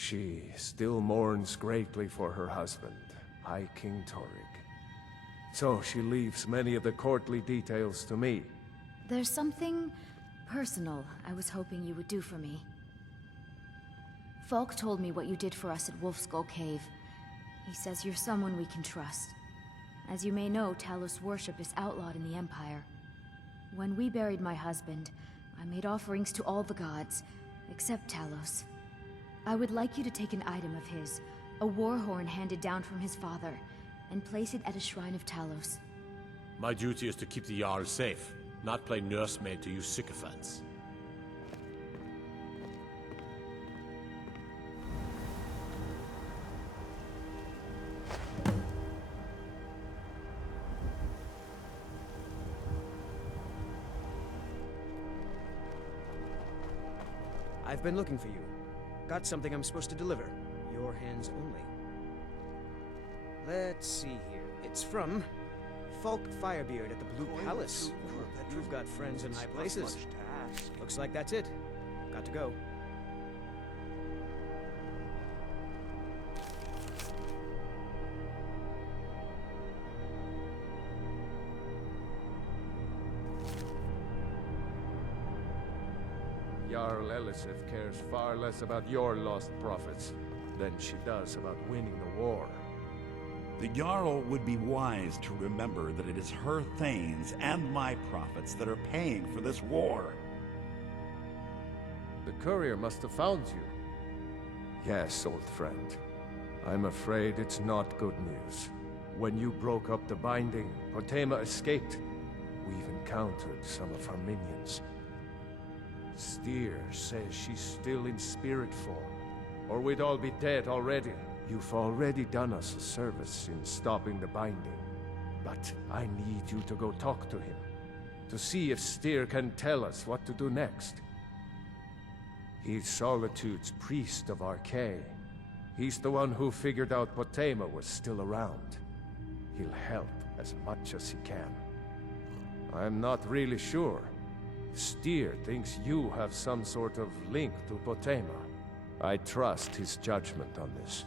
She still mourns greatly for her husband, High King Torrig. So she leaves many of the courtly details to me. There's something personal I was hoping you would do for me. Falk told me what you did for us at Wolf Skull Cave. He says you're someone we can trust. As you may know, Talos worship is outlawed in the Empire. When we buried my husband, I made offerings to all the gods, except Talos. I would like you to take an item of his, a war horn handed down from his father, and place it at a shrine of Talos. My duty is to keep the Jarl safe, not play nursemaid to you sycophants. I've been looking for you. Got something I'm supposed to deliver. Your hands only. Let's see here. It's from Falk Firebeard at the Blue Palace. You've got friends in high places. Looks like that's it. Got to go. Jarl Eliseth cares far less about your lost prophets than she does about winning the war. The Jarl would be wise to remember that it is her thanes and my prophets that are paying for this war. The courier must have found you. Yes, old friend. I'm afraid it's not good news. When you broke up the binding, Potema escaped. We've encountered some of her minions. Styr says she's still in spirit form, or we'd all be dead already. You've already done us a service in stopping the binding, but I need you to go talk to him, to see if Styr can tell us what to do next. He's Solitude's priest of Archay. He's the one who figured out Potema was still around. He'll help as much as he can. I'm not really sure. Styr thinks you have some sort of link to Potema. I trust his judgment on this.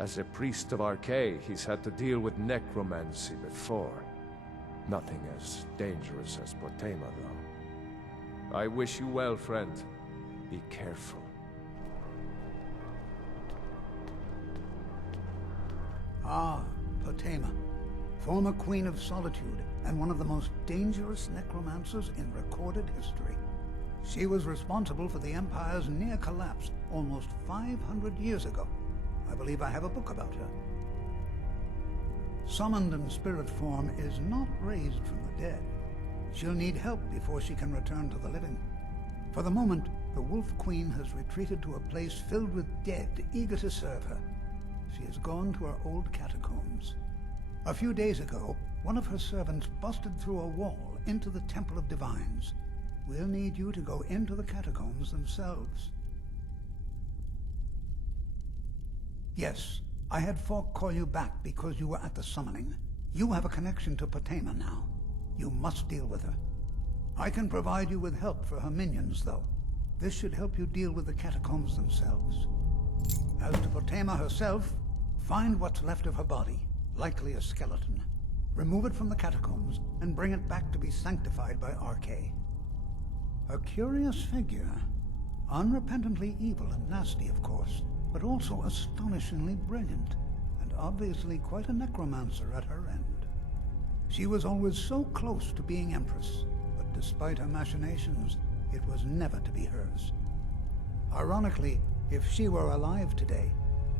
As a priest of Archay, he's had to deal with necromancy before. Nothing as dangerous as Potema, though. I wish you well, friend. Be careful. Ah, Potema. Former Queen of Solitude, and one of the most dangerous necromancers in recorded history. She was responsible for the Empire's near collapse almost 500 years ago. I believe I have a book about her. Summoned in spirit form is not raised from the dead. She'll need help before she can return to the living. For the moment, the Wolf Queen has retreated to a place filled with dead, eager to serve her. She has gone to her old catacombs. A few days ago, one of her servants busted through a wall into the Temple of Divines. We'll need you to go into the catacombs themselves. Yes, I had Falk call you back because you were at the summoning. You have a connection to Potema now. You must deal with her. I can provide you with help for her minions, though. This should help you deal with the catacombs themselves. As to Potema herself, find what's left of her body. Likely a skeleton. Remove it from the catacombs and bring it back to be sanctified by Archay. A curious figure. Unrepentantly evil and nasty, of course, but also astonishingly brilliant, and obviously quite a necromancer at her end. She was always so close to being Empress, but despite her machinations, it was never to be hers. Ironically, if she were alive today,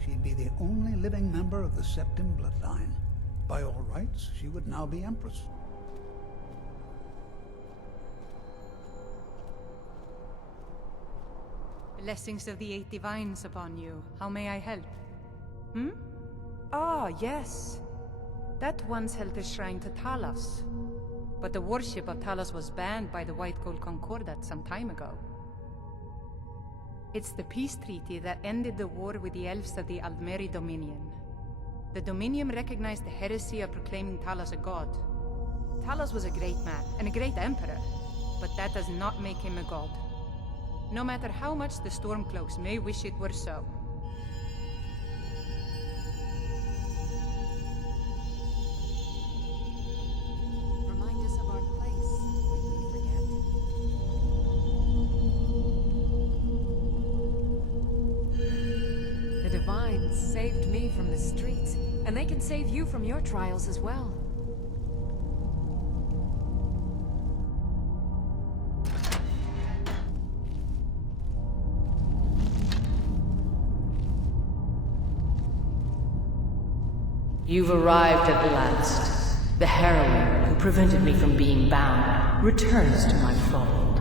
she'd be the only living member of the Septim bloodline. By all rights, she would now be Empress. Blessings of the Eight Divines upon you. How may I help? Ah, yes. That once held a shrine to Talos. But the worship of Talos was banned by the White Gold Concordat some time ago. It's the peace treaty that ended the war with the elves of the Aldmeri Dominion. The Dominion recognized the heresy of proclaiming Talos a god. Talos was a great man, and a great emperor, but that does not make him a god. No matter how much the Stormcloaks may wish it were so. vines saved me from the streets, and they can save you from your trials as well. You've arrived at last. The heroine who prevented me from being bound returns to my fold.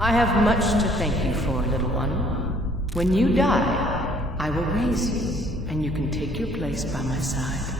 I have much to thank you for, little one. When you die, I will raise you, and you can take your place by my side.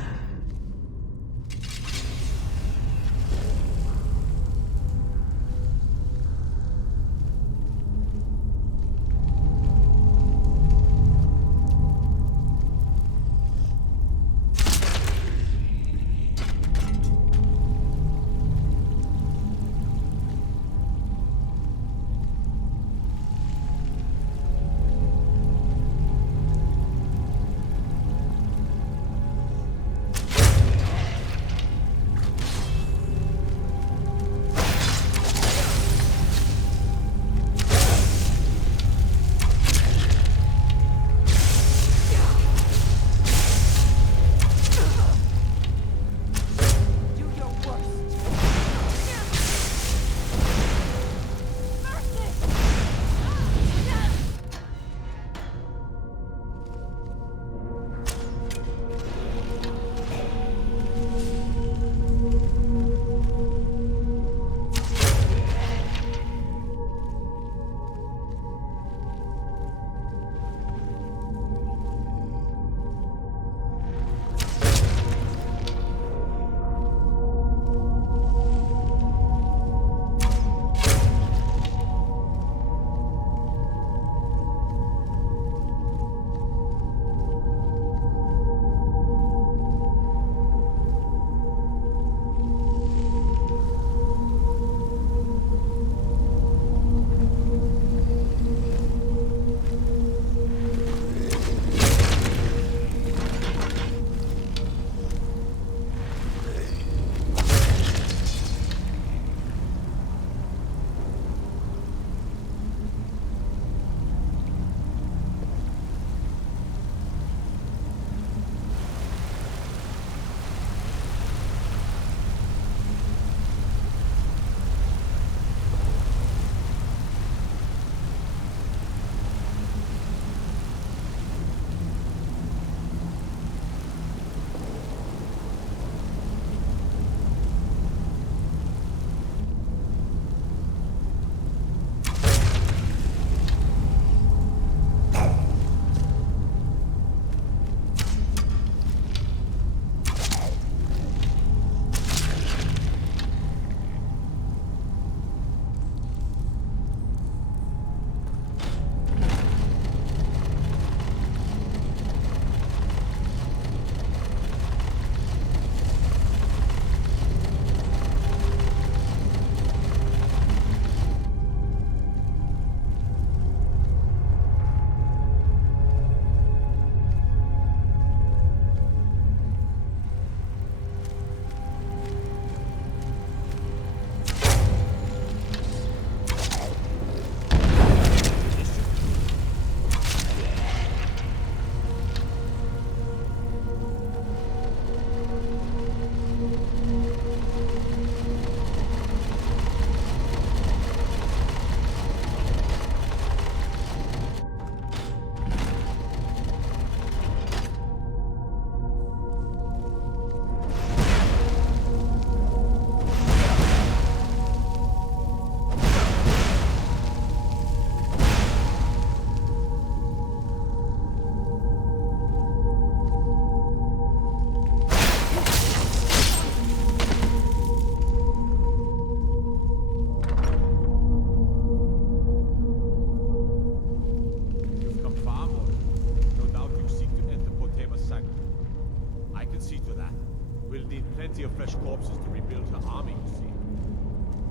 plenty of fresh corpses to rebuild her army, you see.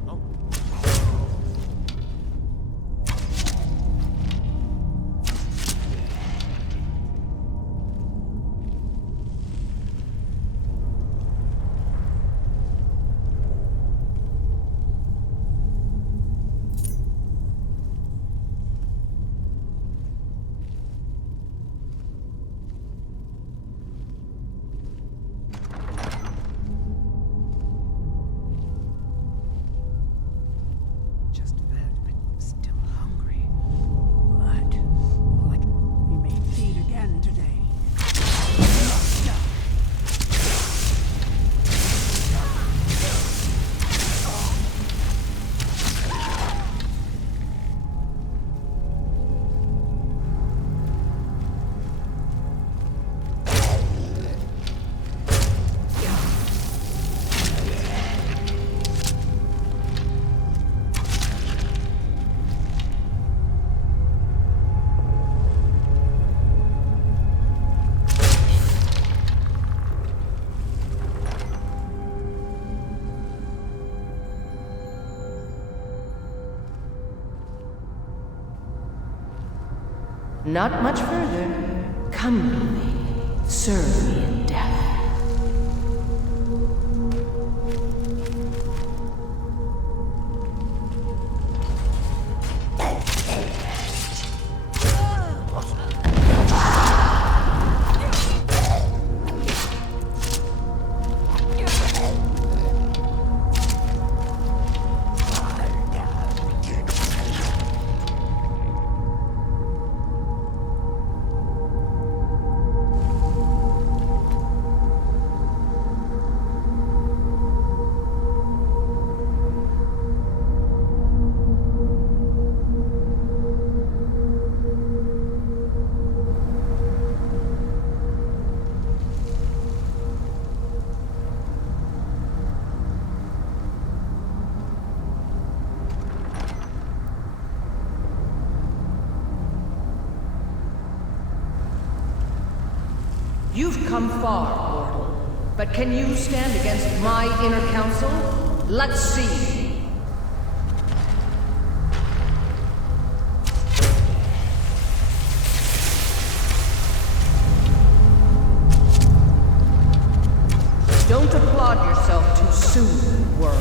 Oh. Not much further. Come with me. Serve me in death. You've come far, mortal. But can you stand against my inner council? Let's see. Don't applaud yourself too soon, worm.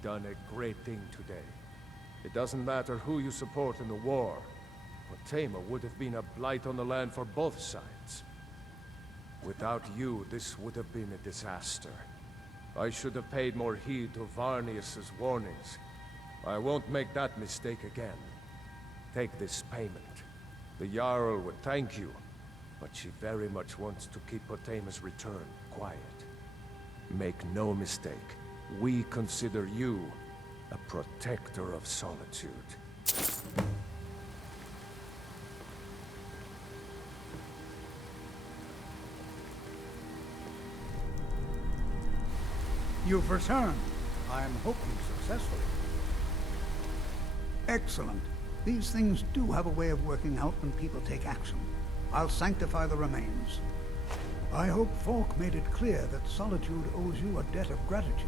Done a great thing today. It doesn't matter who you support in the war, but Potema would have been a blight on the land for both sides. Without you, this would have been a disaster. I should have paid more heed to Varnius's warnings. I won't make that mistake again. Take this payment. The Jarl would thank you, but she very much wants to keep Potema's return quiet. Make no mistake. We consider you a protector of solitude. You've returned. I'm hoping successfully. Excellent. These things do have a way of working out when people take action. I'll sanctify the remains. I hope Falk made it clear that Solitude owes you a debt of gratitude.